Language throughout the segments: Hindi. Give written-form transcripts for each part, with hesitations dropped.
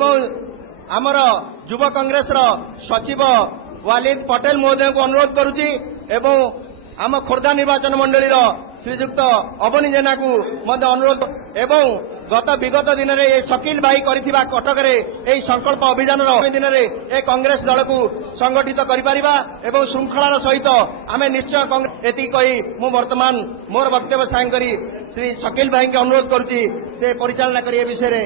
एवं आमर युवा कांग्रेस सचिव वालिद पटेल महोदय को अनुरोध करुच्ची एवं आम खोर्धा निर्वाचन मंडली श्रीजुक्त अवनी जेना को अनुरोध एवं गत विगत दिन में ये शकील भाई करिथिबा कटक रे एई संकल्प अभियान दिन में ए कांग्रेस दल को संगठित करिपारिबा एवं श्रृंखलार सहित आमे निश्चय कांग्रेस एति कही मु वर्तमान मोर वक्तव्य सांग करी श्री शकील भाई के अनुरोध करुच्ची से परिचालना करी ए विषय रे।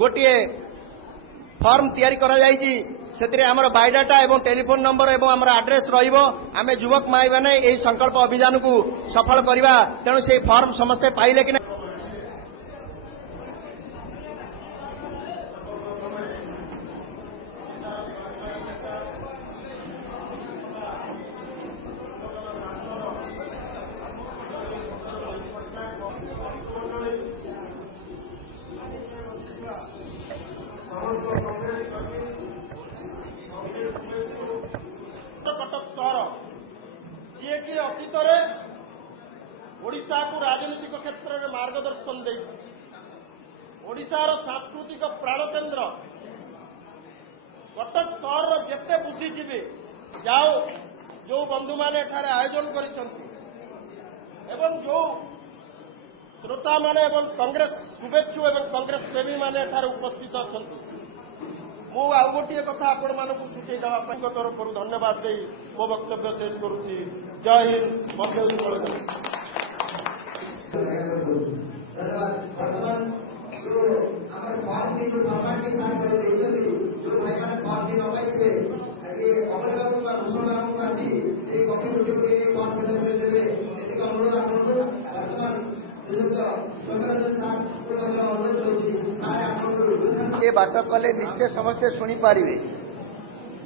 गोटे फॉर्म तैयारी करा जायछि सेतिरे हमर बायोडाटा एवं टेलीफोन नंबर एवं हमर एड्रेस रहिबो आमे युवक माई माने एई संकल्प अभियान को सफल करिबा तेणु से फॉर्म समस्ते पाइले कि कि अतीत ओडिशा को राजनीतिक क्षेत्र में मार्गदर्शन ओडिशार सांस्कृतिक प्राणकेन्द्र कटक सहर जेते बुद्धिजीवी जाओ जो बंधु माने एठारे आयोजन एवं जो श्रोता माने एवं कांग्रेस शुभेच्छु एवं कांग्रेस प्रेमी माने एठारे उपस्थित अच्छा मु आउ गोटे कथा आपण मानक सूचई देवा तरफ धन्यवाद दे मो वक्तव्य शेष करुच्ची। जय हिंद वंदे ये बाट कले निश्चय समस्ते शुणी पारे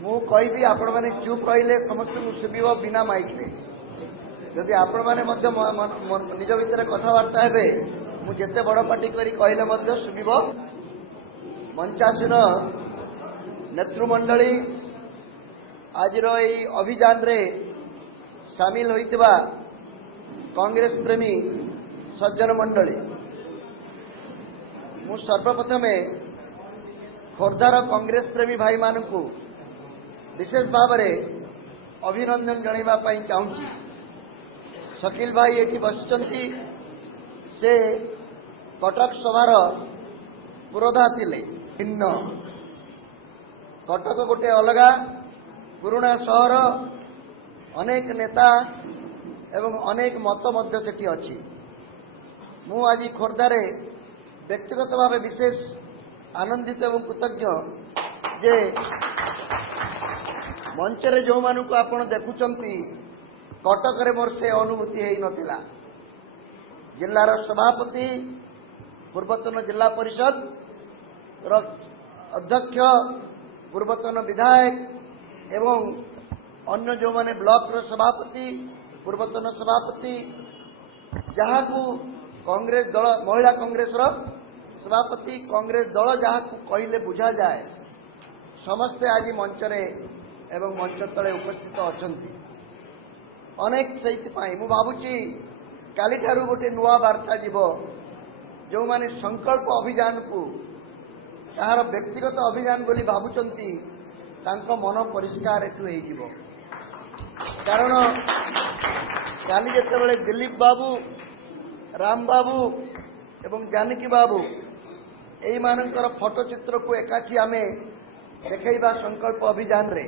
मु कहि आपण मैंने चुप कहले समस्त शुभ बिना माइक जदि आपण मैंने निज भितर कथबार्ता हे मुझे बड़ पार्टी कहले शुभ मंचासीन नेतृमंडली आज अभियान रे सामिल होइतिबा कांग्रेस प्रेमी सज्जन मंडली मु सर्वप्रथम खोर्धार कांग्रेस प्रेमी भाई मानू विशेष भाव में अभिनंदन जणाइबा चाहूँगी। शकील भाई ये बसिचंती से कटक सभार पुरोधा थिले भिन्न कटक गोटे अलगा पुराणा सहर अनेक नेता एवं अनेक मत मध्य सेठी अछि। मु आज खोर्धार व्यक्तिगत भाव विशेष आनंदित एवं कृतज्ञ जे मंचरे जो मानू को आपण देखुचंती कटक रे मोर से अनुभूति हेई नथिला। जिल्लार सभापति पूर्वतन जिला परिषद अध्यक्ष पूर्वतन विधायक एवं अन्य जो माने ब्लॉक रो सभापति पूर्वतन सभापति जहाँ को कांग्रेस दल महिला कांग्रेस रो सभापति कांग्रेस दल जहाँ को कहले बुझा जाए समस्ते आज मंचरे एवं मंच तले उपस्थित अछंती। अनेक से मु भावुची काली ठारू गोटे नुआ वार्ता जीव जो माने संकल्प अभियान को ताहार व्यक्तिगत अभियान बोली भावुचंती तांको मन परिष्कार एठू हे जीव। कारण काली जेतेबेले दिलीप बाबू राम बाबू एवं जानकी बाबू एई मानकर फोटो चित्र को एकाठी आमे देखैबा संकल्प अभियान रे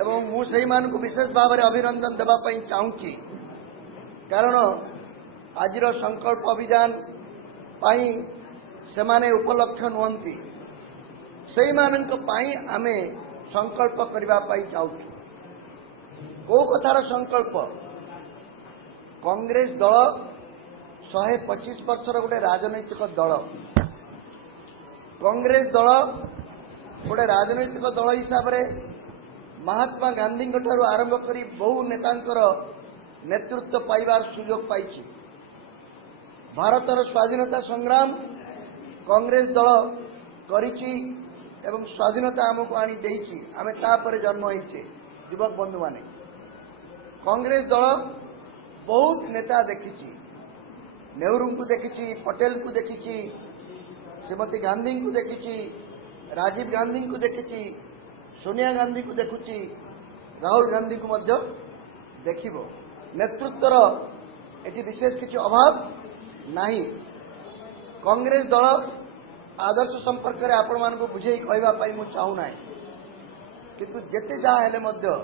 एवं मु सही मान को विशेष भाव में अभिनंदन देवा चाहूँगी। कारण आज संकल्प अभियान पाई से माने उपलक्ष्य नुहंती से मानक पाई आमे संकल्प करने चाहूँ। को कथार संकल्प कांग्रेस दल 125 वर्षर गोटे राजनैतिक दल कांग्रेस दल गोटे राजनैतिक दल हिसाब से महात्मा गांधी ठारू आरंभ करी बहु नेतांकर नेतृत्व पाइबार सुजोग पाई। भारतर स्वाधीनता संग्राम कांग्रेस दल करिछि एवं स्वाधीनता आमको आनी देइछि। आमे तापरे जन्म होइछे युवक बंधु माने कांग्रेस दल बहुत नेता देखी नेहरू को देखी पटेल को देखी श्रीमती गांधी को देखी राजीव गांधी को देखी सोनिया गांधी को देखुची राहुल गांधी को मध्य देखिब नेतृत्वर एटी विशेष किसी अभाव नहीं कांग्रेस दल आदर्श संपर्क में आपण मान बुझे कहवाई मुझे चाहूना किंतु जेते जहाँ हेले मध्य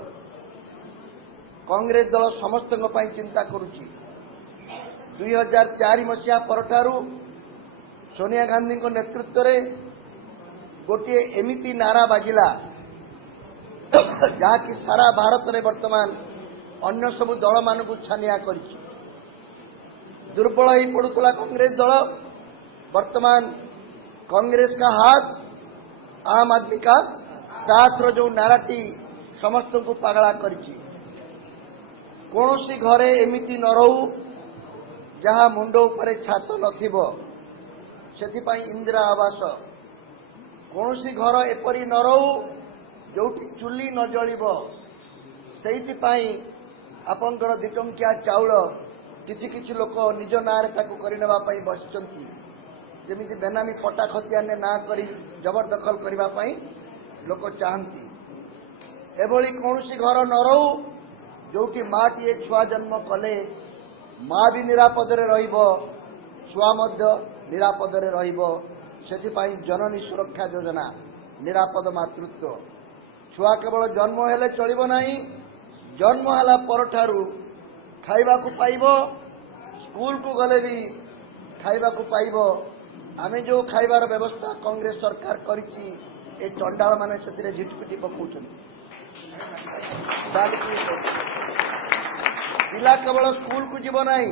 कांग्रेस दल समस्त चिंता करुची 2004 मसीहा परठारू सोनिया गांधी नेतृत्व में गोटे एमिति नारा बाजिला जहाँकि सारा भारत में वर्तमान अन्य सबु दल मान छानिया कर दुर्बल ही पड़ूला कांग्रेस दल वर्तमान कांग्रेस का हाथ आम आदमी का साथ रो जो नाराटी समस्त को पागला कर कौन सी घरे एमिति न रहू जहाँ मुंड उपरे छात नथिबो सेथिपाई इंदिरा आवास कौन सी घर एपरी न रहू जोटी चुली न जलिबो सेइथिपाई आपनकर 2 टंकिया चाउल किछि किछि लोक निज नारे ताकू करिनेबा पई बसिचंती जेमिति बेनामी पट्टा खतिया ने ना करी जबरदखल करिबा पई लोक चाहंती एभली कौनसी घर न रहू जोटी माटी छुआ जन्म कले माँ भी निरापद रहिबो छुआ मध्य निरापद रहिबो सेथिपाई जननी सुरक्षा योजना निरापद मातृत्व छुआ केवल जन्म हेले चलिबो नाही जन्म होला परठारू खाइबा को पाइबो स्कूल को गले भी खाइबा को पाइबो आमे जो खाइबार व्यवस्था कांग्रेस सरकार करिछि ए चंडाल माने सेतिरे झिटपिटी पकाउछन पिला केवल स्कूल को जीव नाही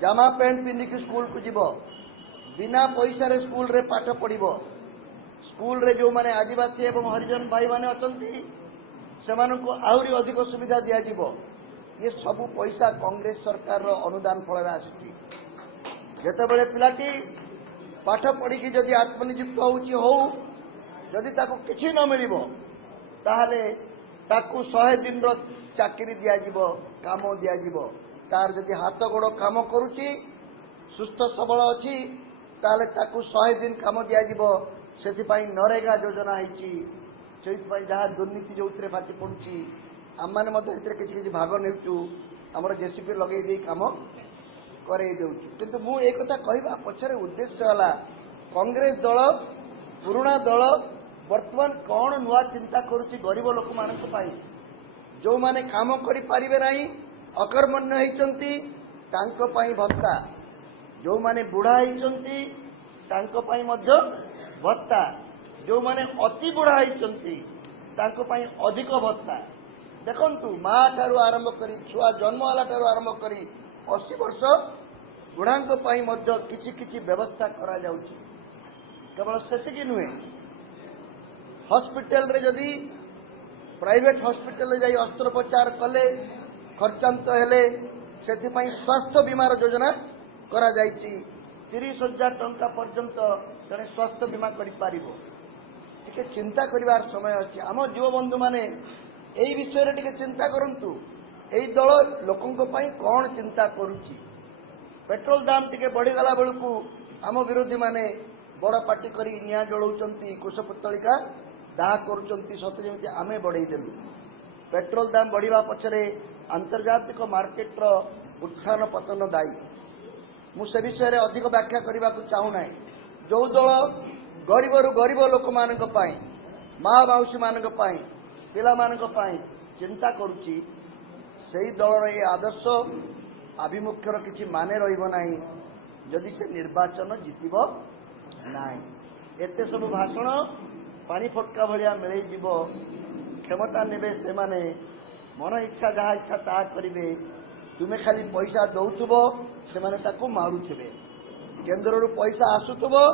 जामा पैंट पिंधिकी स्कूल को जीव बिना पैसा रे स्कूल रे पाठ पढ़िबो स्कूल रे जो माने आदिवासी एवं हरिजन भाई माने अछंती सेमानंको आहुरी अधिक सुविधा दिया जीवो ये सबु पैसा कांग्रेस सरकार रो अनुदान फल आसुची जेतेबेले पिलाटी पाठ पढ़ी जदि आत्मनियुक्त होउची हो जदि ताको किछि न मिलिबो ताहले ताकू 100 दिन रो चाकरी दिया जीवो काम दिया जीवो तार जदि हाथ गोड़ काम करूची सुस्थ सबल अछि ताहले ताकू 100 दिन काम दिया जीवो सेथिपाई नरेगा योजना होती से जहाँ दुर्नीति जो फाटी पड़ुची आम मैंने किसी भाग नेचु आमर जेसीपी लगे दे कम कर किंतु मु एक कथा कहवा पछरे उद्देश्य है कांग्रेस दल पुराणा दल वर्तमान कौन नुआ चिंता करुच्ची गरीब लोक मान जो माने काम करें ना अकर्मण्य होती भत्ता जो माने बुढ़ा होती भत्ता जो माने अति बुढ़ा होती अधिक भत्ता देखंतु माँ ठारू आरंभ करी छुआ जन्म होला ठारू आरंभ करी 80 वर्ष बुढ़ांको पाई मध्य किछि किछि व्यवस्था करा जाउची केवल सेतिकी नुहे हॉस्पिटल रे जदी प्राइवेट हॉस्पिटल जाई अस्त्रोपचार कले खर्चांत हेले सेति पाई स्वास्थ्य बीमा योजना करा जाईची 30,000 टंका पर्यंत जने स्वास्थ्य बीमा करि पारिबो टिके चिंता करिवार समय अछि आम युवा बंधु माने एई विषय रे टिके चिंता करंतु एई दल लोकंको पाई कोन चिंता करूची पेट्रोल दाम टिके बढ़ी गला बेलकू आम विरोधी माने बड़ पार्टी करी निया जलाउचंती कुशपुतलिका दाह करूचंती सते जेमिति आमे बढ़ई देलु पेट्रोल दाम बढ़िबा पछरे अंतर्जातिक मार्केट रो उत्थान पतन दायी मु से विषय रे अधिक व्याख्या करबा को चाहू नै जो दल गरीब रु गरीब लोक मानक पाई माँ माउसी मानक पाई पिला मानक पाई चिंता करुची सेही दलर ये आदर्श आभिमुख्यर किछि माने रहिबो नाही जदि से निर्वाचन जितिबो नाही एते सब भाषण पानी फटका भलिया मिलै जीवो क्षमता नेबे से माने मन इच्छा जहाँ इच्छा ता करिवे तुमे खाली पैसा दउथबो से माने ताको मारुथिबे केंद्र रु पैसा आसुथबो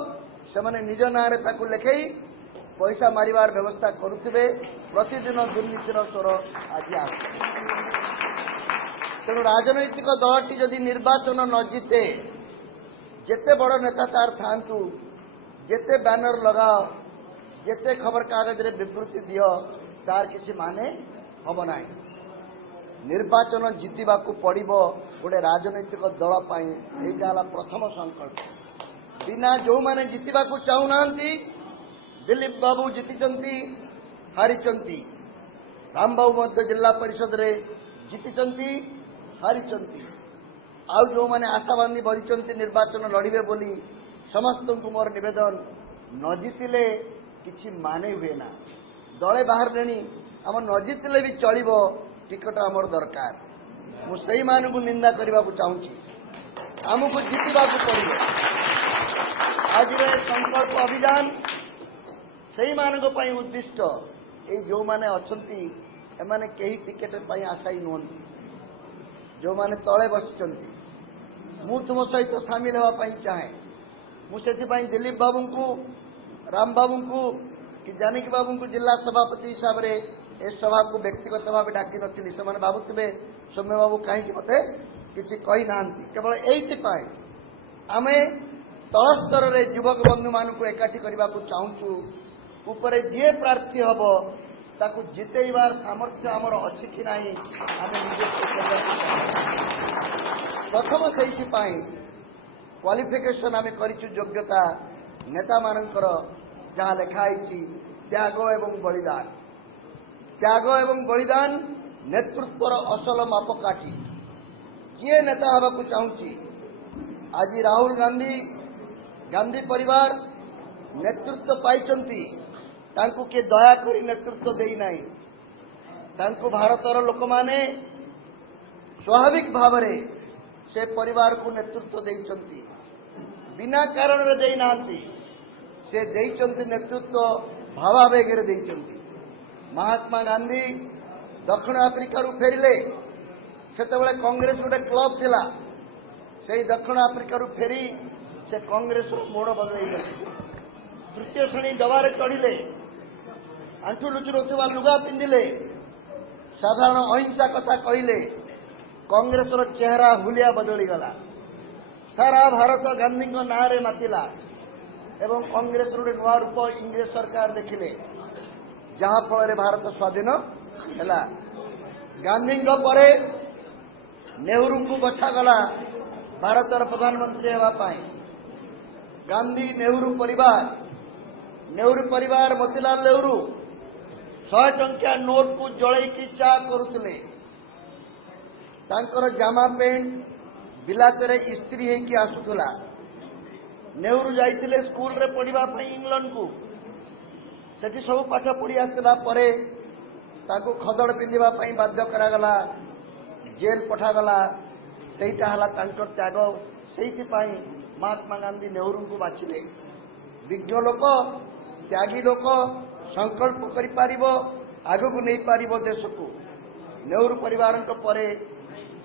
से माने निज नारे ताको लेखई पैसा मारिबार व्यवस्था करुथिबे प्रतिदिन दुर्नीतिर स्वर आज आस तेणु राजनैतिक दलटी जदि निर्वाचन न जीते जेते बड़ नेता तार थांतु जेते बैनर लगाओ जेते खबर कागज रे विवृत्ति दियो तार किछि माने हब नाही निर्वाचन जितवाकू पड़ो गोटे राजनैतिक दल यहाँ प्रथम संकल्प बिना जो माने जितवाकू चाहूना दिलीप बाबू जीति हारी रामबाबू जिला परिषद रे जीति हारी आउ जो माने आशाबादी बजी निर्वाचन लड़े बोली समस्त को मोर निवेदन न जीतिले किछि माने हुए ना दले बाहर लेनी आम न जीतिले भी चलिबो टिकट आमर दरकार मुझे मानू निंदा करने को चाहूँगी आमको जीतवा पड़ो आज संकल्प अभियान से उद्दिष्ट ये जो माने अच्छी एमाने कहीं टिकेट आशायी नुहति जो माने तले बसी मु तुम सहित सामिल होगापाई चाहे मुझे दिलीप बाबू को राम बाबू को कि जानकी बाबू को जिला सभापति हिसाब से ए सभा को व्यक्तिगत सभा में डाक नी से भावुवे सौम्य बाबू कहीं मत किसी कही ना केवल यही आम तल स्तर में युवक बंधु मान एकाठी करने को चाहूँ उपरे जी प्रार्थी हम ताकू जितेबार सामर्थ्य आमर अच्छी कि ना आम प्रथम से क्वालिफिकेशन आम कर योग्यता नेता मानकर जहाँ लिखाई त्याग एवं बलिदान त्याग एवं बलिदान नेतृत्वर असल मापकाठी किए नेता हवा को चाहूँगी आज राहुल गांधी गांधी परिवार नेतृत्व पाई तांकु के दया करी नेतृत्व देई नाही तांकु भारतर लोक माने स्वाभाविक भाव से परिवार को नेतृत्व देइचंती बिना कारण रे देई नांती से देइचंती नेतृत्व भावावेग रे देइचंती महात्मा गांधी दक्षिण आफ्रिका रु फेरिले सेतेबेले कांग्रेस गोटे क्लब थिला से दक्षिण आफ्रिका रु फेरी से कांग्रेस मोड़ बदल तृतीय श्रेणी डबारे चढ़िले आंठू लुचुरुवा लुगा पिंधिले साधारण अहिंसा कथा कहले कांग्रेस चेहरा हुलिया बदली गला सारा भारत गांधी ना रे मातिला एवं कांग्रेस गोटे नुआ रूप इंग्रेज सरकार देखिले जहाँ फल भारत स्वाधीन है गांधी परे नेहरू को बछागला भारतर प्रधानमंत्री होगापाई गांधी नेहरू परिवार मोतीलाल नेहरू 100 टंकिया नोट को जलैकी चा करुले तांकर जामा पेंट बिलाते इस्त्री होगी आसुला नेहरू जाइए स्कूल रे पढ़ा इंग्लैंड को सेठी सब पाठ पढ़ी आसला परे ताको खदड़ पिंधापी बाध्य करागला जेल पठागला सेटा हला तांकर त्याग से महात्मा गांधी नेहरू को बाछिले विज्ञ लोक त्यागी लोक संकल्प करिपारिबो आगु नहीं पारिबो देश को नेहरू परिवार परे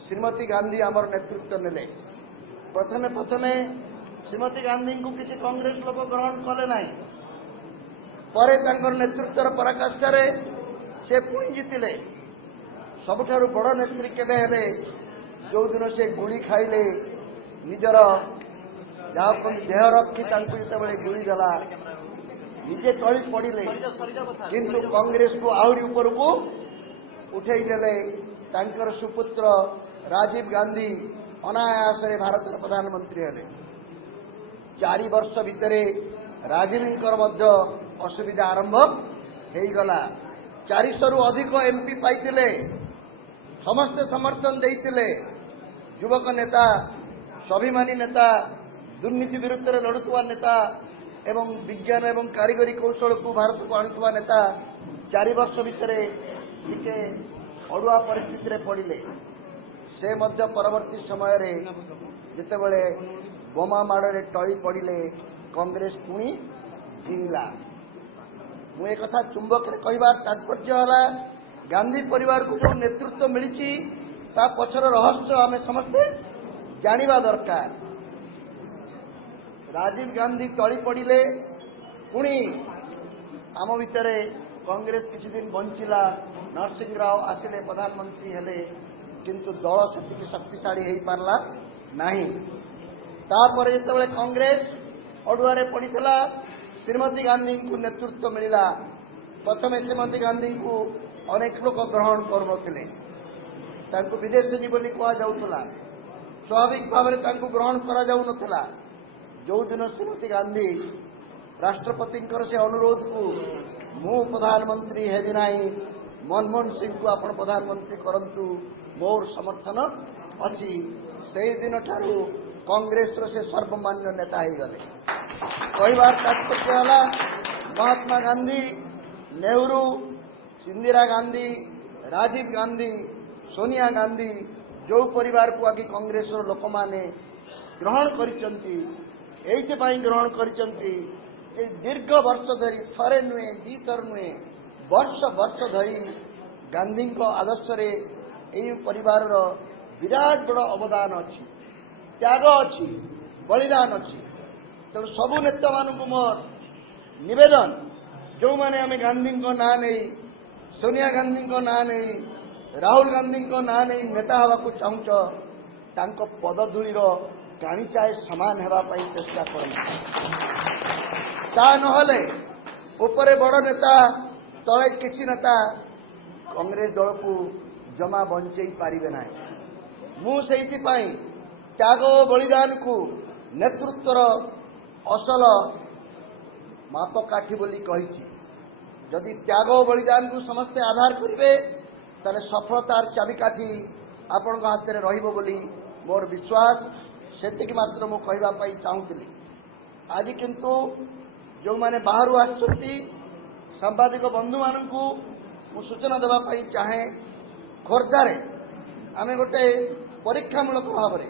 श्रीमती गांधी आमर नेतृत्व नेले प्रथमे श्रीमती गांधी को किसी कांग्रेस लोक ग्रहण कले ना परे तांकर नेतृत्वर पराकाष्ठार से पुणी जीतिले सबुठारु बड़ नेत्री केबे हेले जो दिन से गुली खाइले निजर जहाँ देह रखी जिते गुली देला निजे टली पड़े किंतु कांग्रेस को आहरी ऊपर को उठे नेले तांकर सुपुत्र राजीव गांधी अनायास भारत प्रधानमंत्री हेले 4 वर्ष भितर राजीव असुविधा आरंभ हो गला 400 रु अधिक एमपी पाइतिले समस्ते समर्थन देइतिले युवक नेता स्वाभिमानी नेता दुर्नीति विरुद्ध में लड़ुवा नेता एवं विज्ञान एवं कारीगरी कौशल को भारत को आणुवा नेता 4 वर्ष भितर टिके अड़ुआ परिस्थिति पड़े से मध्य परवर्ती समय रे जितेबले बोमा माड़े टली पड़े कांग्रेस पुणी जिला मु एक कथा चुंबक कहबार तात्पर्य है गांधी परिवार को जो नेतृत्व मिली ता पछर रहस्य आम समस्ते जानिबा दरकार राजीव गांधी टली पड़े पुणी आम भितर कांग्रेस किसी दिन बंचिला नरसिंह राव आसिले प्रधानमंत्री हेले किंतु दल से शक्तिशाली हो पारला नहीं तापर जिते कांग्रेस अड़ुआरे पड़ता श्रीमती गांधी को नेतृत्व मिला प्रथम श्रीमती गांधी को अनेक लोक ग्रहण करुनथिले ତାଙ୍କୁ ବିଦେଶୀ ବୋଲି କୁହାଯାଉଥିଲା। ସ୍ୱାଭାବିକ ଭାବରେ ତାଙ୍କୁ ଗ୍ରହଣ କରାଯାଉନଥିଲା। ଯେଉଁଦିନ ଶ୍ରୀମତୀ ଗାନ୍ଧୀ ରାଷ୍ଟ୍ରପତିଙ୍କର ସେ ଅନୁରୋଧକୁ ମୁଁ ପ୍ରଧାନମନ୍ତ୍ରୀ ହେବି ନାହିଁ, ମନମୋହନ ସିଂଙ୍କୁ ଆପଣ ପ୍ରଧାନମନ୍ତ୍ରୀ କରନ୍ତୁ, ମୋର ସମର୍ଥନ ଅଛି, ସେହିଦିନଠାରୁ କଂଗ୍ରେସର ସେ ସର୍ବମାନ୍ୟ ନେତା ହୋଇଗଲେ। କହିବାର ତାତ୍ପର୍ଯ୍ୟ ହେଲା ମହାତ୍ମା ଗାନ୍ଧୀ, ନେହେରୁ, ଇନ୍ଦିରା ଗାନ୍ଧୀ, ରାଜୀବ ଗାନ୍ଧୀ, ସୋନିଆ ଗାନ୍ଧୀ ଯେଉଁ ପରିବାରକୁ ଆଜି କଂଗ୍ରେସର ଲୋକମାନେ ଗ୍ରହଣ କରିଛନ୍ତି, ଏଇଥିପାଇଁ ଗ୍ରହଣ କରିଛନ୍ତି ଏ ଦୀର୍ଘ ବର୍ଷ ଧରି, ଥରେ ନୁହେଁ, ଦିଥର ନୁହେଁ, ବର୍ଷ ବର୍ଷ ଧରି ଗାନ୍ଧୀଙ୍କ ଆଦର୍ଶରେ ଏହି ପରିବାରର ବିରାଟ ବଡ଼ ଅବଦାନ ଅଛି, ତ୍ୟାଗ ଅଛି, ବଳିଦାନ ଅଛି। ତେଣୁ ସବୁ ନେତାମାନଙ୍କୁ ମୋର ନିବେଦନ, ଯେଉଁମାନେ ଆମେ ଗାନ୍ଧୀଙ୍କ ନାଁ ନେଇ, ସୋନିଆ ଗାନ୍ଧୀଙ୍କ ନାଁ ନେଇ, ରାହୁଲ ଗାନ୍ଧୀଙ୍କ ନାଁ ନେଇ ନେତା ହେବାକୁ ଚାହୁଁଛ, ତାଙ୍କ ପଦଧୂଳିର କାଣିଚାଏ ସମାନ ହେବା ପାଇଁ ଚେଷ୍ଟା କରନ୍ତୁ। ତା ନହେଲେ ଉପରେ ବଡ଼ ନେତା, ତଳେ କିଛି ନେତା କଂଗ୍ରେସ ଦଳକୁ ଜମା ବଞ୍ଚେଇ ପାରିବେ ନାହିଁ। ମୁଁ ସେଇଥିପାଇଁ ତ୍ୟାଗ ଓ ବଳିଦାନକୁ ନେତୃତ୍ୱର ଅସଲ ମାପକାଠି ବୋଲି କହିଛି। ଯଦି ତ୍ୟାଗ ଓ ବଳିଦାନକୁ ସମସ୍ତେ ଆଧାର କରିବେ, ତାହେଲେ ସଫଳତାର ଚାବିକାଠି ଆପଣଙ୍କ ହାତରେ ରହିବ ବୋଲି ମୋର ବିଶ୍ୱାସ। ସେତିକି ମାତ୍ର ମୁଁ କହିବା ପାଇଁ ଚାହୁଁଥିଲି। ଆଜି କିନ୍ତୁ ଯେଉଁମାନେ ବାହାରୁ ଆସିଛନ୍ତି, ସାମ୍ବାଦିକ ବନ୍ଧୁମାନଙ୍କୁ ମୁଁ ସୂଚନା ଦେବା ପାଇଁ ଚାହେଁ, ଖୋର୍ଦ୍ଧାରେ ଆମେ ଗୋଟେ ପରୀକ୍ଷାମୂଳକ ଭାବରେ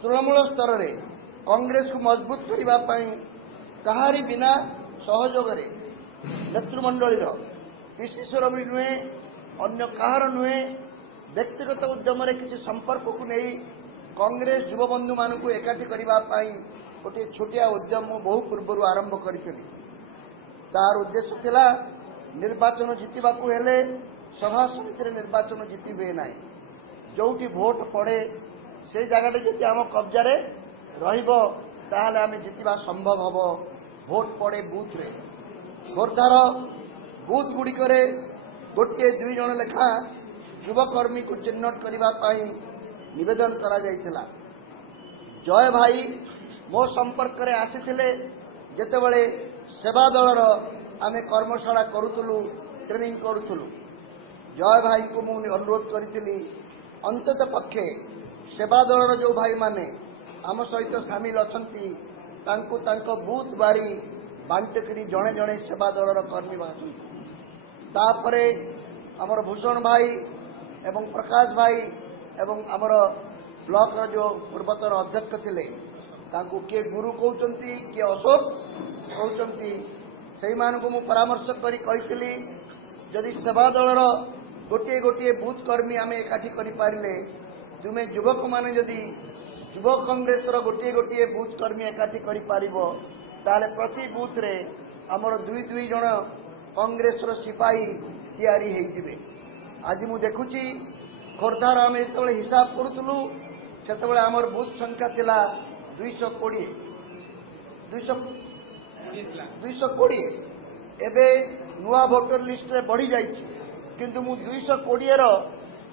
ତୃଣମୂଳ ସ୍ତରରେ କଂଗ୍ରେସକୁ ମଜବୁତ କରିବା ପାଇଁ କାହାରି ବିନା ସହଯୋଗରେ ନେତୃମଣ୍ଡଳୀର, ପିସିସିର ବି ନୁହେଁ, ଅନ୍ୟ କାହାର ନୁହେଁ, ବ୍ୟକ୍ତିଗତ ଉଦ୍ୟମରେ କିଛି ସମ୍ପର୍କକୁ ନେଇ କଂଗ୍ରେସ ଯୁବବନ୍ଧୁମାନଙ୍କୁ ଏକାଠି କରିବା ପାଇଁ ଗୋଟିଏ ଛୋଟିଆ ଉଦ୍ୟମ ମୁଁ ବହୁ ପୂର୍ବରୁ ଆରମ୍ଭ କରିଥିଲି। ତାର ଉଦ୍ଦେଶ୍ୟ ଥିଲା ନିର୍ବାଚନ ଜିତିବାକୁ ହେଲେ ସଭା ସମିତିରେ ନିର୍ବାଚନ ଜିତି ହୁଏ ନାହିଁ। ଯେଉଁଠି ଭୋଟ ପଡ଼େ সেই ଜାଗାଟି ଯଦି ଆମ କବ୍ଜାରେ ରହିବ, ତାହେଲେ ଆମେ ଜିତିବା ସମ୍ଭବ ହେବ। ଭୋଟ ପଡ଼େ ବୁଥରେ। ଖୋର୍ଦ୍ଧାର ବୁଥଗୁଡ଼ିକରେ ଗୋଟିଏ ଦୁଇ ଜଣ ଲେଖା ଯୁବକର୍ମୀକୁ ଚିହ୍ନଟ କରିବା ପାଇଁ ନିବେଦନ କରାଯାଇଥିଲା। ଜୟ ଭାଇ ମୋ ସମ୍ପର୍କରେ ଆସିଥିଲେ ଯେତେବେଳେ ସେବା ଦଳର ଆମେ କର୍ମଶାଳା କରୁଥିଲୁ, ଟ୍ରେନିଂ କରୁଥିଲୁ। ଜୟ ଭାଇଙ୍କୁ ମୁଁ ଅନୁରୋଧ କରିଥିଲି, ଅନ୍ତତଃ ପକ୍ଷେ ସେବା ଦଳର ଯେଉଁ ଭାଇମାନେ ଆମ ସହିତ ସାମିଲ ଅଛନ୍ତି, ତାଙ୍କୁ ତାଙ୍କ ବୁଥ୍ ବାରି ବାଣ୍ଟିକିରି ଜଣେ ଜଣେ ସେବା ଦଳର କର୍ମୀ ବାହାରନ୍ତି। ତାପରେ ଆମର ଭୂଷଣ ଭାଇ ଏବଂ ପ୍ରକାଶ ଭାଇ ଏବଂ ଆମର ବ୍ଲକର ଯେଉଁ ପୂର୍ବତନ ଅଧ୍ୟକ୍ଷ ଥିଲେ, ତାଙ୍କୁ କିଏ ଗୁରୁ କହୁଛନ୍ତି, କିଏ ଅଶୋକ କହୁଛନ୍ତି, ସେଇମାନଙ୍କୁ ମୁଁ ପରାମର୍ଶ କରି କହିଥିଲି, ଯଦି ସେବା ଦଳର ଗୋଟିଏ ଗୋଟିଏ ବୁଥ୍ କର୍ମୀ ଆମେ ଏକାଠି କରିପାରିଲେ, ତୁମେ ଯୁବକମାନେ ଯଦି ଯୁବ କଂଗ୍ରେସର ଗୋଟିଏ ଗୋଟିଏ ବୁଥ୍ କର୍ମୀ ଏକାଠି କରିପାରିବ, ତାହେଲେ ପ୍ରତି ବୁଥରେ ଆମର ଦୁଇ ଦୁଇ ଜଣ କଂଗ୍ରେସର ସିପାହୀ ତିଆରି ହେଇଯିବେ। ଆଜି ମୁଁ ଦେଖୁଛି ଖୋର୍ଦ୍ଧାର ଆମେ ଯେତେବେଳେ ହିସାବ କରୁଥିଲୁ, ସେତେବେଳେ ଆମର ବୁଥ୍ ସଂଖ୍ୟା ଥିଲା 220। ଏବେ ନୂଆ ଭୋଟର ଲିଷ୍ଟରେ ବଢ଼ିଯାଇଛି, କିନ୍ତୁ ମୁଁ 220ର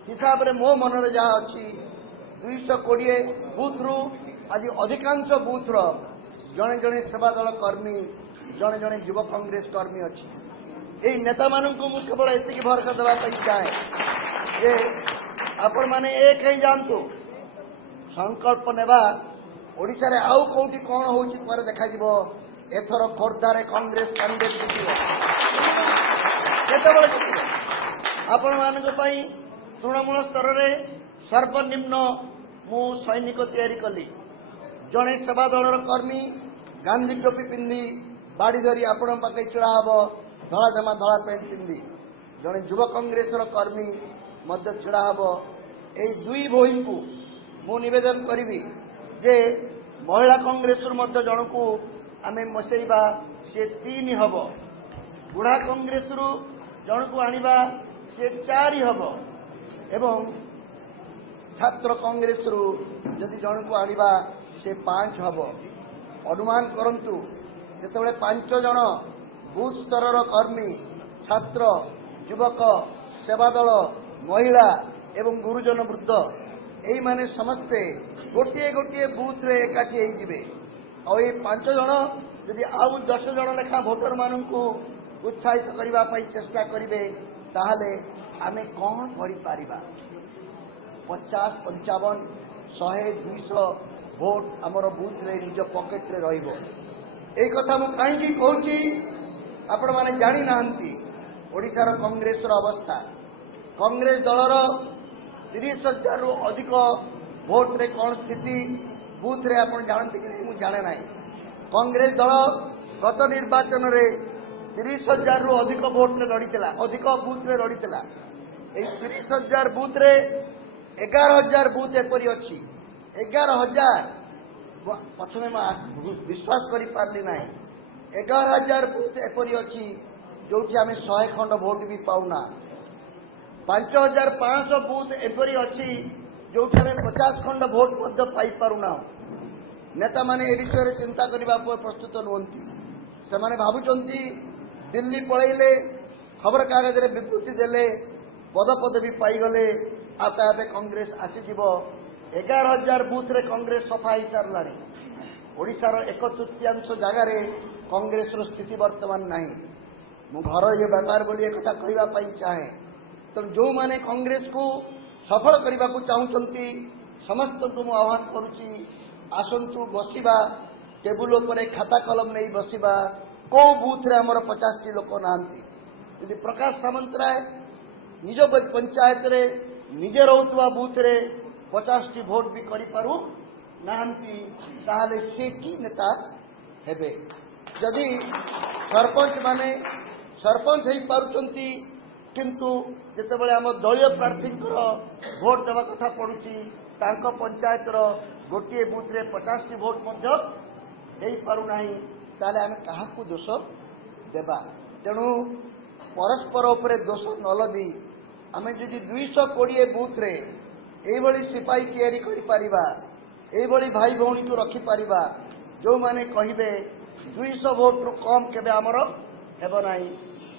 ହିସାବରେ ମୋ ମନରେ ଯାହା ଅଛି, 220 ବୁଥରୁ ଆଜି ଅଧିକାଂଶ ବୁଥର ଜଣେ ଜଣେ ସେବା ଦଳ କର୍ମୀ, ଜଣେ ଜଣେ ଯୁବ କଂଗ୍ରେସ କର୍ମୀ ଅଛି। ଏହି ନେତାମାନଙ୍କୁ ମୁଁ କେବଳ ଏତିକି ଭରସା ଦେବା ପାଇଁ ଚାହେଁ ଯେ ଆପଣମାନେ ଏକ ହେଇଯାଆନ୍ତୁ, ସଂକଳ୍ପ ନେବା। ଓଡ଼ିଶାରେ ଆଉ କୋଉଠି କ'ଣ ହେଉଛି ପରେ ଦେଖାଯିବ। ଏଥର ଖୋର୍ଦ୍ଧାରେ କଂଗ୍ରେସ କ୍ୟାଣ୍ଡିଡେଟ୍ ଜିତିବ। କେତେବେଳେ ଜିତିବ? ଆପଣମାନଙ୍କ ପାଇଁ ତୃଣମୂଳ ସ୍ତରରେ ସର୍ବନିମ୍ନ ମୁଁ ସୈନିକ ତିଆରି କଲି। ଜଣେ ସେବା ଦଳର କର୍ମୀ ଗାନ୍ଧୀ ଟୋପି ପିନ୍ଧି ବାଡ଼ି ଧରି ଆପଣଙ୍କ ପାଖେ ଛିଡ଼ା ହେବ, ଧଳା ଜାମା ଧଳା ପ୍ୟାଣ୍ଟ ପିନ୍ଧି। ଜଣେ ଯୁବ କଂଗ୍ରେସର କର୍ମୀ ମଧ୍ୟ ଛିଡ଼ା ହେବ। ଏହି ଦୁଇ ବହିଙ୍କୁ ମୁଁ ନିବେଦନ କରିବି ଯେ ମହିଳା କଂଗ୍ରେସରୁ ମଧ୍ୟ ଜଣକୁ ଆମେ ମିଶାଇବା, ସେ 3 ହେବ। ବୁଢ଼ା କଂଗ୍ରେସରୁ ଜଣକୁ ଆଣିବା, ସେ 4 ହେବ। ଏବଂ ଛାତ୍ର କଂଗ୍ରେସରୁ ଯଦି ଜଣକୁ ଆଣିବା, ସେ 5 ହେବ। ଅନୁମାନ କରନ୍ତୁ, ଯେତେବେଳେ 5 ଜଣ ବୁଥ୍ ସ୍ତରର କର୍ମୀ, ଛାତ୍ର, ଯୁବକ, ସେବା ଦଳ, ମହିଳା एवं गुरुजन वृद्ध यही माने समस्ते गोटे गोटे बुथ रे एकाठी होइजिबे और ये 5 जन यदि आउ 10 जन लेखा भोटर मानू उत्साहित करने चेष्टा करेंगे ताहले आमे कौन करिपारिबा 50 55 100 200 भोट आमर बुथ रे निज पॉकेट रे रहिबो। एई कथा मु काहेकि कहूची आपण माने जानि नाहंती ओडिशार कांग्रेस रो अवस्था। कांग्रेस दलर 30,000 रु अधिक भोट रे कौन स्थिति बुथ रे आपण जानते कि मु जाने नाही। कांग्रेस दल गत निर्वाचन रे 30,000 रु अधिक भोट रे लड़ीला अधिक बुथ रे लड़ीला। 30,000 बुथ रे 11,000 बुथ एपरी अच्छी 11,000 प्रथमे विश्वास करि पारली नाही 11,000 बुथ एपरी अच्छी जो आम 100 खंड भोट भी पाऊना 5,500 बुथ एपरी अच्छी जो आम 50 खंड भोट पाई पारुना। नेता माने ए विषय चिंता करने प्रस्तुत नुहंती से भावुंट दिल्ली पलैले खबर कागज रे विवृत्ति देले पदपदवी पाईगले आपे आपे कांग्रेस आसीजिब 11,000 बुथ रे कांग्रेस सफा हो सारा ओडिशार 1/3 जगार कांग्रेस रो स्थिति वर्तमान नहीं। मु घर ये व्यापार बोली एक कथा कहवाई चाहे तो जो माने कांग्रेस को सफल करने को चाहूँगी समस्त को मु आह्वान करुच्ची आसतु बसिबा टेबुल उपरे खाता कलम नहीं बसिबा को बूथ रे हमर 50 लोक नांती यदि प्रकाश सामंतराय निज पंचायत रे निजे रहउतवा बूथ रे 50 भोट भी करि पारु नांती ताहले से की नेता हेबे। जदि सरपंच माने सरपंच हेई पारुचंती किंतु जेतेबेले हम दलीय प्रार्थी भोट देवा कथा पड़ुची तांको पंचायत रो गोटे बूथ रे 50 भोट मध्य हेई पारु नाही ताले आमे काहाकू दोष देबा। तेणु परस्पर उपरे दोष न लदी आमे जदि 220 बूथ रे एभली सिपाही तैयारी करि परिबा एभली भाई भौणी को रखि परिबा जो माने कहिबे 200 भोट रु कम केबे हमर हेबो नाही।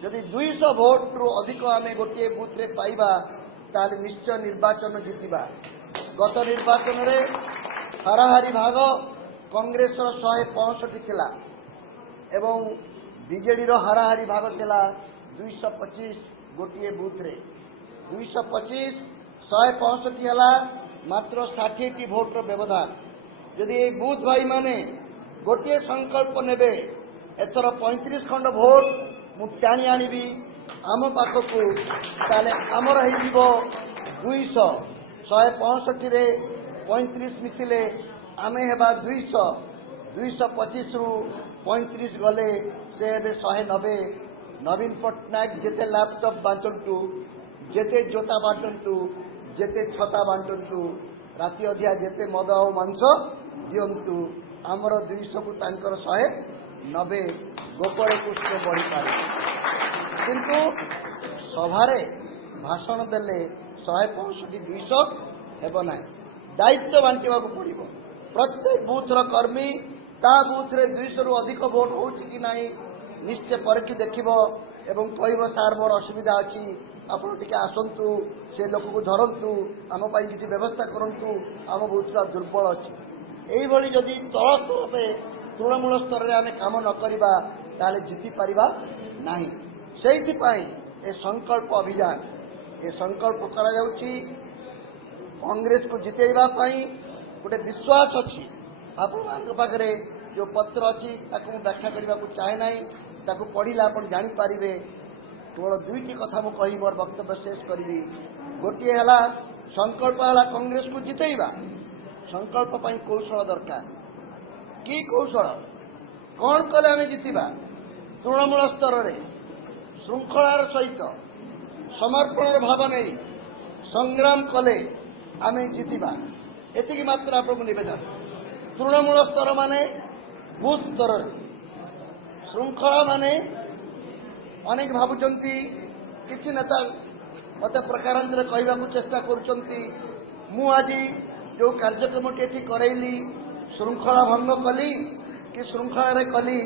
जदि 200 भोट रु अधिक आमे गोटे बूथ रे पाइबा ताले निश्चय निर्वाचन जितिबा। गत निर्वाचन रे हाराहारी भाग कांग्रेस 165 थिला एवं बीजेडी रो हाराहारी भाग थिला 225 गोटे बूथ रे 225 165 हला मात्र 60 भोट रो व्यवधान। यदि ए बूथ भाई माने गोटे संकल्प नेबे एथर 35 खंड भोट मु टाणी आनिबी आम पाखकू ताले आमर हेजिबो 200 165 रे 35 मिसिले आमे हेबा 200 225 रु 35 गले से हेबे 190। नवीन पट्टनायक जेते लैपटॉप बांटंतु जेते जोता बांटंतु जेते छता बांटंतु राति अधिया जेते मद और मांस दियंतु आमर 200 को तांकर 190 गोपरे कुष्ठ बढ़ी पारे किंतु सभारे भाषण देले 165 200 हेबो नाही। दायित्व बांटिबा को पड़िबो प्रत्येक बूथ रो कर्मी ता बूथ रे 200 रु अधिक भोट होउची कि नाही निश्चय परखी देखिबो एवं कहबो सार मोर असुविधा अछि आपण टिके आसंतु से लोक को धरंतु आम पाई किछि व्यवस्था करंतु आम बूथटा दुर्बल अछि। एई भली जदि तळ स्तर पे तृणमूल स्तर रे आमे काम न करिबा ताले जिति परिबा नाही। सेहिथि पई ए संकल्प अभियान ए संकल्प करा जाउची कांग्रेस को जितेइबा पई गोटे विश्वास अछि। आपन पाखरे जो पत्र अछि ताकू व्याख्या करबा को चाहे नाही ताकू पढ़िला आपण जानि पारिबे। केवल दुईटी कथा मु कहि मोर वक्तव्य शेष करी। गोटे हला संकल्प हला कांग्रेस को जितेइबा संकल्प पई कौशल दरकार कि कौशल कौन कले आमे जितिबा तृणमूल स्तर रे श्रृंखलार सहित समर्पण भाव नहीं संग्राम कले आमे जितिबा एतिकी मात्र आपको निवेदन। तृणमूल स्तर माने बूथ स्तर श्रृंखला माने अनेक भावुचंती किसी नेता मत प्रकारांतर कहवा चेष्टा करुचंती मु आज जो कार्यक्रमटी एठी करैली श्रृंखला भंग कली कि श्रृंखला रे कली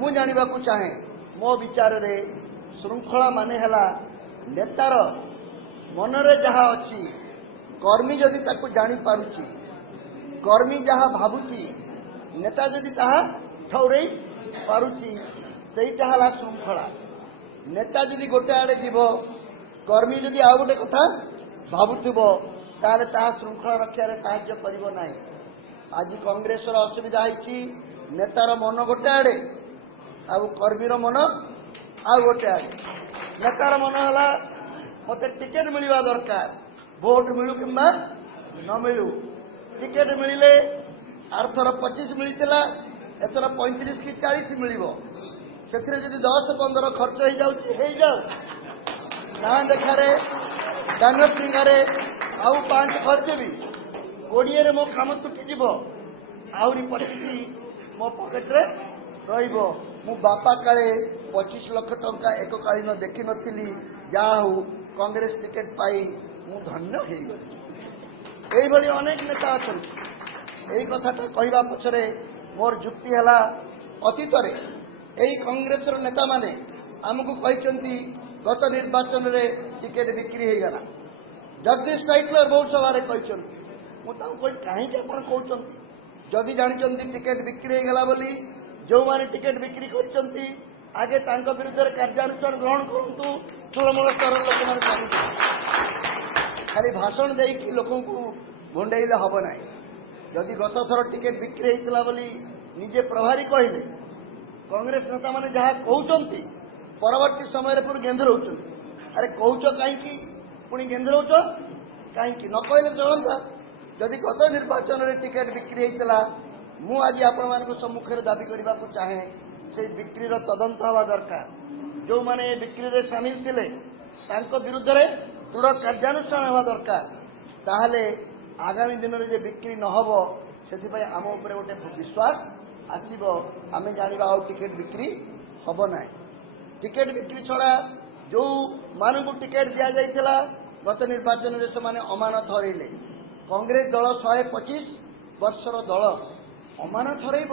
मु जानिबा को चाहे मो विचार रे श्रृंखला माने हला नेतार ମନରେ ଯାହା ଅଛି କର୍ମୀ ଯଦି ତାକୁ ଜାଣିପାରୁଛି, କର୍ମୀ ଯାହା ଭାବୁଛି ନେତା ଯଦି ତାହା ଠଉରେଇ ପାରୁଛି, ସେଇଟା ହେଲା ଶୃଙ୍ଖଳା। ନେତା ଯଦି ଗୋଟେ ଆଡ଼େ ଯିବ, କର୍ମୀ ଯଦି ଆଉ ଗୋଟେ କଥା ଭାବୁଥିବ, ତାହେଲେ ତାହା ଶୃଙ୍ଖଳା ରକ୍ଷାରେ ସାହାଯ୍ୟ କରିବ ନାହିଁ। ଆଜି କଂଗ୍ରେସର ଅସୁବିଧା ହେଇଛି, ନେତାର ମନ ଗୋଟେ ଆଡ଼େ ଆଉ କର୍ମୀର ମନ ଆଉ ଗୋଟେ ଆଡ଼େ। ନେତାର ମନ ହେଲା ମୋତେ ଟିକେଟ ମିଳିବା ଦରକାର, ଭୋଟ ମିଳୁ କିମ୍ବା ନ ମିଳୁ। ଟିକେଟ ମିଳିଲେ ଆରଥର 25 ମିଳିଥିଲା, ଏଥର 35 କି 40 ମିଳିବ। ସେଥିରେ ଯଦି 10-15 ଖର୍ଚ୍ଚ ହେଇଯାଉଛି ହେଇଯାଉ, ନାଁ ଦେଖାରେ ବ୍ୟାନର ଟିଙ୍ଗାରେ ଆଉ 5 ଖର୍ଚ୍ଚବି, 20ରେ ମୋ କାମ ତୁଟିଯିବ, ଆହୁରି 25 ମୋ ପକେଟରେ ରହିବ। ମୁଁ ବାପା କାଳେ 25 ଲକ୍ଷ ଟଙ୍କା ଏକକାଳୀନ ଦେଖିନଥିଲି, ଯାହା ହଉ କଂଗ୍ରେସ ଟିକେଟ ପାଇ ମୁଁ ଧନ୍ୟ ହେଇଗଲି। এইଭଳି ଅନେକ ନେତା ଅଛନ୍ତି। এই କଥାଟା କହିବା ପଛରେ ମୋର ଯୁକ୍ତି ହେଲା, ଅତୀତରେ ଏହି କଂଗ୍ରେସର ନେତାମାନେ ଆମକୁ କହିଛନ୍ତି ଗତ ନିର୍ବାଚନରେ ଟିକେଟ ବିକ୍ରି ହେଇଗଲା। ଜଗଦୀଶ ଟାଇଟଲର ବହୁତ ସଭାରେ କହିଛନ୍ତି। ମୁଁ ତାଙ୍କୁ କହି କାହିଁକି ଆପଣ କହୁଛନ୍ତି? ଯଦି ଜାଣିଛନ୍ତି ଟିକେଟ ବିକ୍ରି ହେଇଗଲା ବୋଲି, ଯେଉଁମାନେ ଟିକେଟ ବିକ୍ରି କରିଛନ୍ତି ଆଗେ ତାଙ୍କ ବିରୁଦ୍ଧରେ କାର୍ଯ୍ୟାନୁଷ୍ଠାନ ଗ୍ରହଣ କରନ୍ତୁ। ତୃଣମୂଳ ସ୍ତରର ଲୋକମାନେ ଜାଣନ୍ତୁ। ଖାଲି ଭାଷଣ ଦେଇକି ଲୋକଙ୍କୁ ଭଣ୍ଡେଇଲେ ହବ ନାହିଁ। ଯଦି ଗତ ଥର ଟିକେଟ ବିକ୍ରି ହେଇଥିଲା ବୋଲି ନିଜେ ପ୍ରଭାରୀ କହିଲେ, କଂଗ୍ରେସ ନେତାମାନେ ଯାହା କହୁଛନ୍ତି ପରବର୍ତ୍ତୀ ସମୟରେ ପୁଣି ଗେନ୍ଧରଉଛନ୍ତି। ଆରେ କହୁଛ କାହିଁକି, ପୁଣି ଗେନ୍ଧରଉଛ କାହିଁକି? ନ କହିଲେ ଚଳନ୍ତା। ଯଦି ଗତ ନିର୍ବାଚନରେ ଟିକେଟ ବିକ୍ରି ହେଇଥିଲା, ମୁଁ ଆଜି ଆପଣମାନଙ୍କ ସମ୍ମୁଖରେ ଦାବି କରିବାକୁ ଚାହେଁ, ସେଇ ବିକ୍ରିର ତଦନ୍ତ ହେବା ଦରକାର। ଯେଉଁମାନେ ଏ ବିକ୍ରିରେ ସାମିଲ ଥିଲେ ତାଙ୍କ ବିରୁଦ୍ଧରେ ଦୃଢ଼ କାର୍ଯ୍ୟାନୁଷ୍ଠାନ ହେବା ଦରକାର। ତାହେଲେ ଆଗାମୀ ଦିନରେ ଯେ ବିକ୍ରି ନ ହେବ, ସେଥିପାଇଁ ଆମ ଉପରେ ଗୋଟେ ବିଶ୍ୱାସ ଆସିବ। ଆମେ ଜାଣିବା ଆଉ ଟିକେଟ ବିକ୍ରି ହେବ ନାହିଁ। ଟିକେଟ ବିକ୍ରି ଛଡ଼ା ଯେଉଁମାନଙ୍କୁ ଟିକେଟ ଦିଆଯାଇଥିଲା ଗତ ନିର୍ବାଚନରେ ସେମାନେ ଅମାନତ ହରେଇଲେ। କଂଗ୍ରେସ ଦଳ 125 ବର୍ଷର ଦଳ ଅମାନତ ହରେଇବ?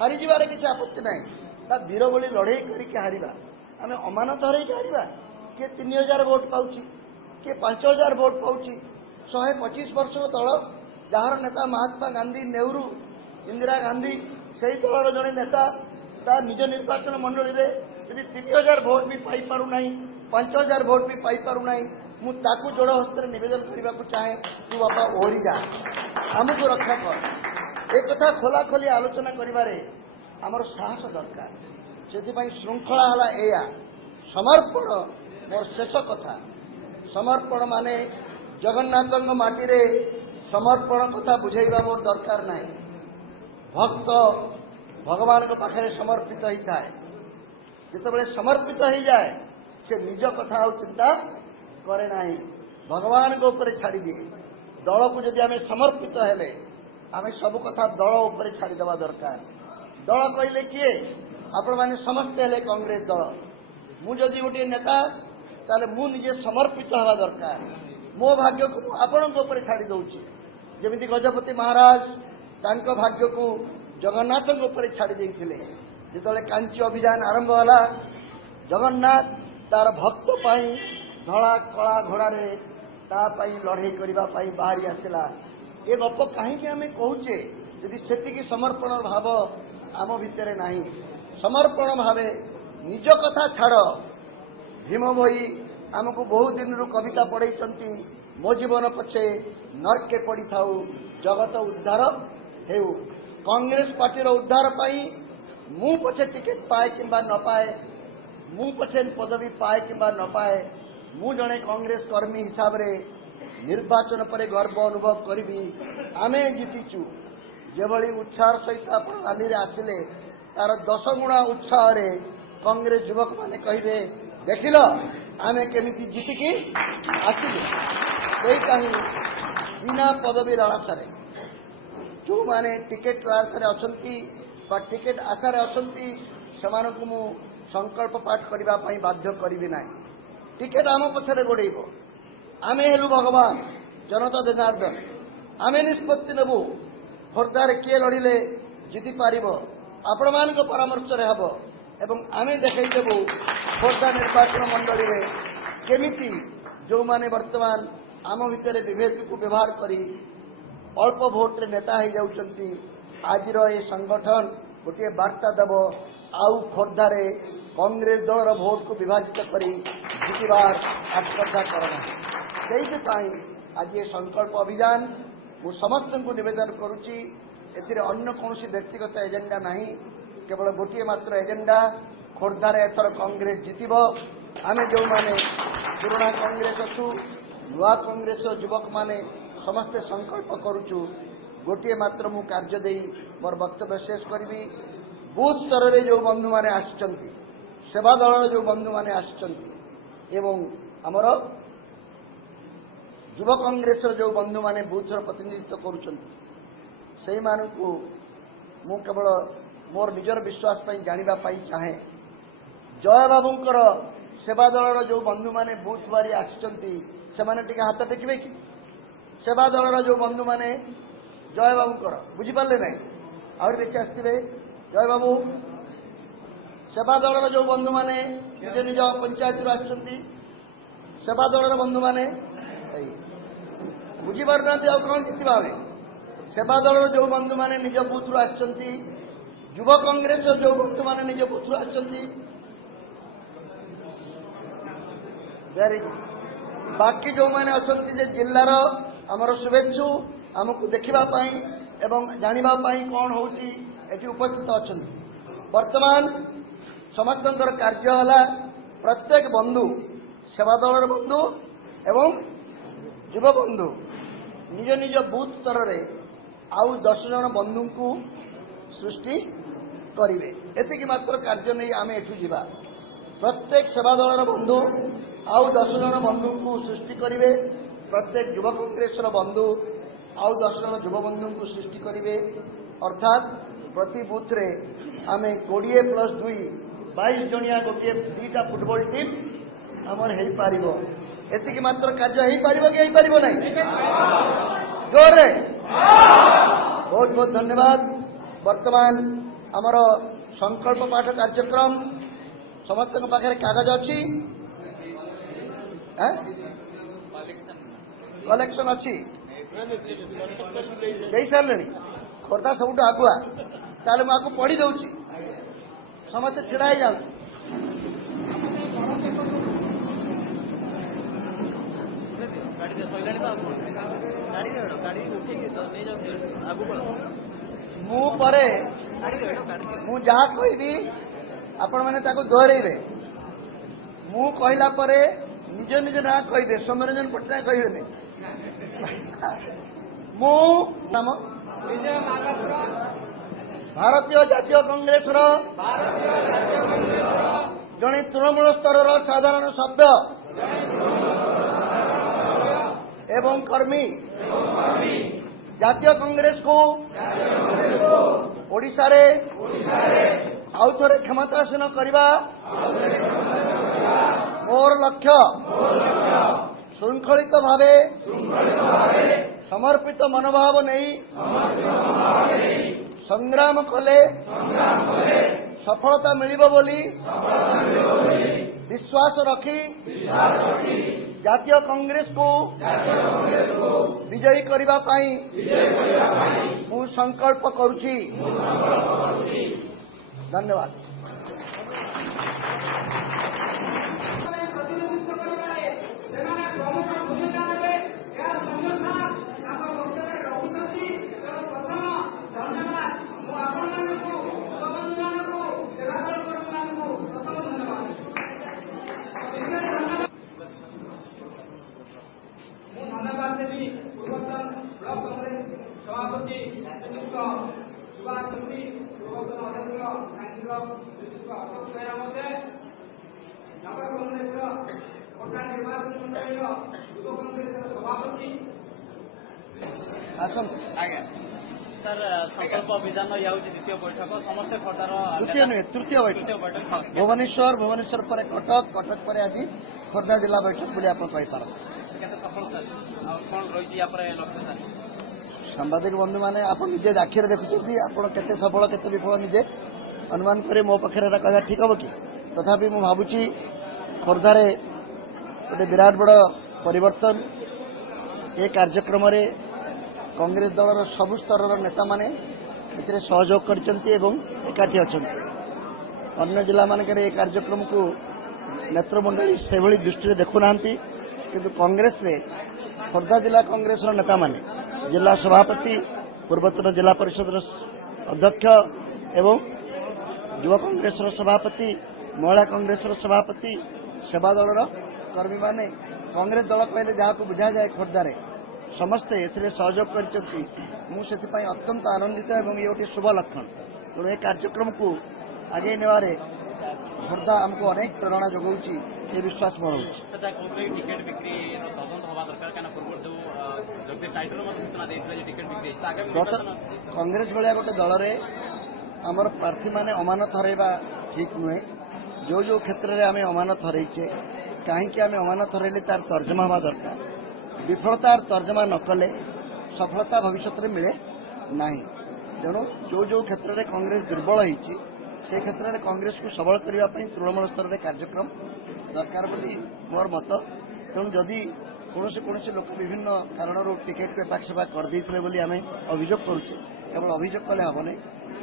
ହାରିଯିବାରେ କିଛି ଆପତ୍ତି ନାହିଁ, ତା ବୀର ଭଳି ଲଢ଼େଇ କରିକି ହାରିବା। ଆମେ ଅମାନତ ହରେଇକି ହାରିବା? କିଏ 3000 ଭୋଟ ପାଉଛି, କିଏ 5000 ଭୋଟ ପାଉଛି। 125 ବର୍ଷର ଦଳ, ଯାହାର ନେତା ମହାତ୍ମା ଗାନ୍ଧୀ, ନେହେରୁ, ଇନ୍ଦିରା ଗାନ୍ଧୀ, ସେହି ଦଳର ଜଣେ ନେତା ତା ନିଜ ନିର୍ବାଚନ ମଣ୍ଡଳୀରେ ଯଦି 3000 ଭୋଟ ବି ପାଇପାରୁନାହିଁ, 5000 ଭୋଟ ବି ପାଇପାରୁନାହିଁ, ମୁଁ ତାକୁ ଯୋଡ଼ ହସ୍ତରେ ନିବେଦନ କରିବାକୁ ଚାହେଁ, ତୁ ବାପା ଓହରି ଯା, ଆମକୁ ରକ୍ଷା କର। ଏକଥା ଖୋଲାଖୋଲି ଆଲୋଚନା କରିବାରେ ଆମର ସାହସ ଦରକାର। ସେଥିପାଇଁ ଶୃଙ୍ଖଳା ହେଲା ଏଇଆ, ସମର୍ପଣ। ମୋର ଶେଷ କଥା, ସମର୍ପଣ ମାନେ ଜଗନ୍ନାଥଙ୍କ ମାଟିରେ ସମର୍ପଣ କଥା ବୁଝେଇବା ମୋର ଦରକାର ନାହିଁ। ଭକ୍ତ ଭଗବାନଙ୍କ ପାଖରେ ସମର୍ପିତ ହେଇଥାଏ। ଯେତେବେଳେ ସମର୍ପିତ ହେଇଯାଏ, ସେ ନିଜ କଥା ଆଉ ଚିନ୍ତା କରେ ନାହିଁ, ଭଗବାନଙ୍କ ଉପରେ ଛାଡ଼ିଦିଏ। ଦଳକୁ ଯଦି ଆମେ ସମର୍ପିତ ହେଲେ, ଆମେ ସବୁ କଥା ଦଳ ଉପରେ ଛାଡ଼ିଦେବା ଦରକାର। ଦଳ କହିଲେ କିଏ? ଆପଣମାନେ ସମସ୍ତେ ହେଲେ କଂଗ୍ରେସ ଦଳ। ମୁଁ ଯଦି ଗୋଟିଏ ନେତା, ତାହେଲେ ମୁଁ ନିଜେ ସମର୍ପିତ ହେବା ଦରକାର। ମୋ ଭାଗ୍ୟକୁ ମୁଁ ଆପଣଙ୍କ ଉପରେ ଛାଡ଼ି ଦେଉଛି। ଯେମିତି ଗଜପତି ମହାରାଜ ତାଙ୍କ ଭାଗ୍ୟକୁ ଜଗନ୍ନାଥଙ୍କ ଉପରେ ଛାଡ଼ି ଦେଇଥିଲେ। ଯେତେବେଳେ କାଞ୍ଚି ଅଭିଯାନ ଆରମ୍ଭ ହେଲା, ଜଗନ୍ନାଥ ତାର ଭକ୍ତ ପାଇଁ ଧଳା କଳା ଘୋଡ଼ାରେ ତା ପାଇଁ ଲଢ଼େଇ କରିବା ପାଇଁ ବାହାରି ଆସିଲା। ଏ ଗପ କାହିଁକି ଆମେ କହୁଛେ, ଯଦି ସେତିକି ସମର୍ପଣ ଭାବ ଆମ ଭିତରେ ନାହିଁ? ସମର୍ପଣ ଭାବେ ନିଜ କଥା ଛାଡ଼। ଭୀମ ଭୋଇ ଆମକୁ ବହୁ ଦିନରୁ କବିତା ପଢ଼େଇଛନ୍ତି, ମୋ ଜୀବନ ପଛେ ନର୍କେ ପଡ଼ିଥାଉ, ଜଗତ ଉଦ୍ଧାର ହେଉ। କଂଗ୍ରେସ ପାର୍ଟିର ଉଦ୍ଧାର ପାଇଁ ମୁଁ ପଛେ ଟିକେଟ ପାଏ କିମ୍ବା ନ ପାଏ, ମୁଁ ପଛେ ପଦବୀ ପାଏ କିମ୍ବା ନ ପାଏ, ମୁଁ ଜଣେ କଂଗ୍ରେସ କର୍ମୀ ହିସାବରେ ନିର୍ବାଚନ ପରେ ଗର୍ବ ଅନୁଭବ କରିବି, ଆମେ ଜିତିଛୁ। ଯେଭଳି ଉତ୍ସାହର ସହିତ ଆପଣ ରାଲିରେ ଆସିଲେ, ତାର 10 ଗୁଣା ଉତ୍ସାହରେ କଂଗ୍ରେସ ଯୁବକମାନେ କହିବେ, ଦେଖିଲ ଆମେ କେମିତି ଜିତିକି ଆସିଲୁ। ସେଇଟା ହିଁ ବିନା ପଦବୀ ଲାଳସାରେ ଯେଉଁମାନେ ଟିକେଟ ଲାଳସାରେ ଅଛନ୍ତି ବା ଟିକେଟ ଆଶାରେ ଅଛନ୍ତି, ସେମାନଙ୍କୁ ମୁଁ ସଂକଳ୍ପ ପାଠ କରିବା ପାଇଁ ବାଧ୍ୟ କରିବି ନାହିଁ। ଟିକେଟ ଆମ ପଛରେ ଗୋଡ଼େଇବ। ଆମେ ହେଲୁ ଭଗବାନ, ଜନତା ଜନାର୍ଦ୍ଦନ। ଆମେ ନିଷ୍ପତ୍ତି ନେବୁ ଖୋର୍ଦ୍ଧାରେ କିଏ ଲଢ଼ିଲେ ଜିତିପାରିବ, ଆପଣମାନଙ୍କ ପରାମର୍ଶରେ ହେବ। ଏବଂ ଆମେ ଦେଖେଇଦେବୁ ଖୋର୍ଦ୍ଧା ନିର୍ବାଚନ ମଣ୍ଡଳୀରେ କେମିତି जो माने वर्तमान आम भितर विभेद को व्यवहार करी अल्प भोट्रे नेता हो जाउछंती आज ये संगठन गोटे वार्ता देव आउ खोर्धारे कांग्रेस दलर भोट को विभाजित करी जितबार आस्पर्धा करना से आज ये संकल्प अभियान मु समस्त को निवेदन करुच्ची एथिरे अन्य कौन व्यक्तिगत एजेंडा नहीं केवल गोटे मात्र एजेंडा खोर्धारे एथर कांग्रेस जितब आमे जो माने पुराना कांग्रेस अच्छु नुआ कांग्रेस युवक माने समस्ते संकल्प करुचु गोटे मात्र मु कार्य दे मोर वक्तव्य शेष करी बूथ स्तर में जो बंधु माने आसिचंती सेवा दल जो बंधु माने आसिचंती एवं आमर युव कांग्रेस जो बंधु माने बूथ प्रतिनिधित्व करुचंती सेई मानकु मु केवल मोर निजर विश्वास पई जानिबा पई चाहे जय बाबूंकर सेवा दलर जो बंधु माने बूथ बारी आसिचंती से माने टिके हाथ टेकिबे कि सेवा दलर जो बंधु माने जय बाबूंकर बुझी पारले नै आउर बेची आस्तिबे जय बाबू सेवा दलर जो बंधु माने निज निज पंचायत रु आसिचंती सेवा दलर बंधु माने बुझी पारनांती आ कोन जितिबा आमे सेवा दलर जो बंधु माने निज बूथ रु आसिचंती युव कांग्रेस जो बंधु माने निज बूथ रु आसिचंती वेरी गुड बाकी जो मैंने अच्छा जिलार आमर शुभेच्छु आमको देखा एवं जाना कौन हो उपस्थित अच्छा वर्तमान समस्त कार्य है प्रत्येक बंधु सेवा दलर बंधु एवं युव बंधु निज निज बूथ स्तर में आउ 10 जन बंधु को सृष्टि करेंगे एति मात्र कार्य नहीं आम एठू जा प्रत्येक सेवा दलर बंधु आउ 10 जन बंधु को सृष्टि करेंगे प्रत्येक युव कांग्रेस बंधु आउ 10 जन युव बंधु को सृष्टि करेंगे अर्थात प्रति बुथ रे आमे 20+2 22 जनिया गोटे 2टा फुटबॉल टीम आमर हो पार एति मात्र कार्य हो पार कि हो पार ना जोर रे बहुत बहुत धन्यवाद वर्तमान आमर संकल्प पाठ कार्यक्रम समस्त पाखे कागज अच्छी कलेक्शन अच्छी दे सारे खोर्धा सब आगुआ ताले मुझे पढ़ी दूची समस्ते छिड़ा जा मु जहा कहबी आपण मैंने दोहरेबे मु कहला परे निज निज ना कहबे सौम्यरंजन पट्टनायक कहबे मु नाम भारतीय जातीय कांग्रेस जड़े तृणमूल स्तर साधारण सभ्य एवं कर्मी जातीय कांग्रेस को ओडिशा रे आउ थे क्षमतासीन करवा मोर लक्ष्य श्रृंखलित भावे समर्पित मनोभाव नहीं संग्राम कले सफलता मिलिबो बोली विश्वास रखी जातीय कांग्रेस को विजयी करबा पाई मु संकल्प करुछि धन्यवाद। सभापति सुभाष चंद्री पूर्वतन अध्यक्ष नगर कांग्रेस खोर्धा निर्वाचन मंडल युव कांग्रेस सभापति सर संकल्प अभियान यह द्वितीय बैठक समस्त खोर्धार द्वितीय नुहे तृतीय बैठक भुवनेश्वर पर कटक कटक पर आज खोर्धा जिला बैठक बोली आप कहीपर सांबादिक बंधु मैंने आप निजे आखिर देखुं आपते सफल केते विफल निजे अनुमान कर मो पाखे कह ठीक हम कि तथापि मु भावुची खोर्धारे गोटे विराट बड़ परिवर्तन ए कार्यक्रम कांग्रेस दलर सबु स्तर नेता माने एथिरे सहयोग करचंती एवं एकाठी अछंती। अन्य जिला मानकरे ए कार्यक्रम को नेत्रमंडली से भली दृष्टि देखुना किंतु कांग्रेस रे खोर्धा जिला कांग्रेस नेता माने जिला सभापति पूर्वतन जिला परिषद अध्यक्ष एवं युवा कांग्रेस सभापति महिला कांग्रेस सभापति सेवा दलर कर्मी माने कांग्रेस दल कहले जहाँ बुझा जाए खोर्धारे समस्ते एथिरे सहयोग करचंती। मुझे अत्यंत आनंदित एवं ये गोटे शुभ लक्षण। तेणु ए कार्यक्रम को आगे नेवारे खोर्धा आमको अनेक प्रेरणा जगाऊँगी ये विश्वास बढ़ाऊँ। टिकेट बिक्री तदंत हवा दरकार क्या पूर्व जो जगदीश टाइटल सूचना देते टिकेट बिक्री कांग्रेस भाया गोटे दल में आमर प्रार्थी माने अमानत हरैबा ठीक नुहे। जो जो क्षेत्र में आम अमानत हरैचे कहीं आम अमानत हरैले तार तर्जमा हवा दरकार। विफलतार तर्जमा न कले सफलता भविष्य में मिले ना। तेणु जो जो क्षेत्र में कांग्रेस दुर्बल होती से क्षेत्र में कांग्रेस को सबल करने तृणमूल स्तर में कार्यक्रम दरकार बोली मोर मत। तेणु जदि कौन लोक विभिन्न कारण टिकेट को एपाक सेवा करदे आम अभियोग करुचे केवल अभियोग कले हम नहीं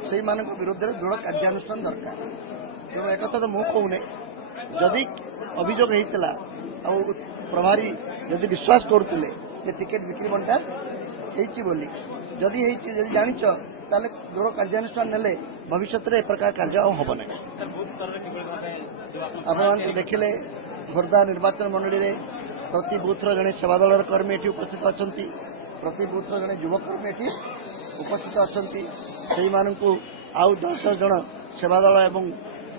से विरुद्ध में दृढ़ कार्यानुष्ठान दरकार। तेणु एक तो मुझे कहूने जदि अभियोग होता प्रभारी जदि विश्वास करुले टिकेट बिक्री बंटा होली जदि जाच ताले दृढ़ कार्यानुष्ठान नेले भविष्य में प्रकार कार्य हम ना। आप देखिले खोर्धा निर्वाचन मंडली में प्रति बूथर जड़े सेवा दलर कर्मी ये उपस्थित अच्छा प्रति बूथर जड़े युवकर्मी ये उपस्थित अच्छा आउ 10 जन सेवा दल एवं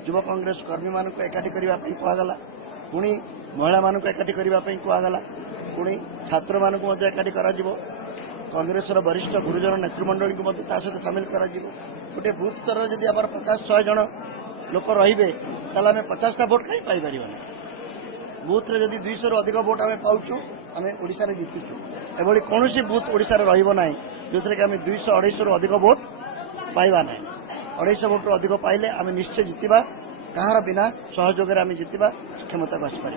युवा कांग्रेस कर्मी मान एकाठी करने कहगला पुणी महिला मान एकाठी करने कहगला पुणी छात्र मान एकाठी कर कांग्रेस वरिष्ठ गुरुजन नेतृमंडली को सहित सामिल कर गोटे बूथ स्तर जब आम 50-100 जन लोक रे आम 50टा भोट कहीं पाइपर बूथ रे जदि 200 अधिक भोट आम पाचु आम ओडिशा रे जीतुचु। एभली कौन बूथ ओडिशा रे रहिबो नाही जो थे कि आम 200-250 अधिक भोट पाइबा ना। 250 भोट अधिक पाइले आम निश्चय जितवा कहार बिना सहयोग आम जितवा क्षमता को आसपार।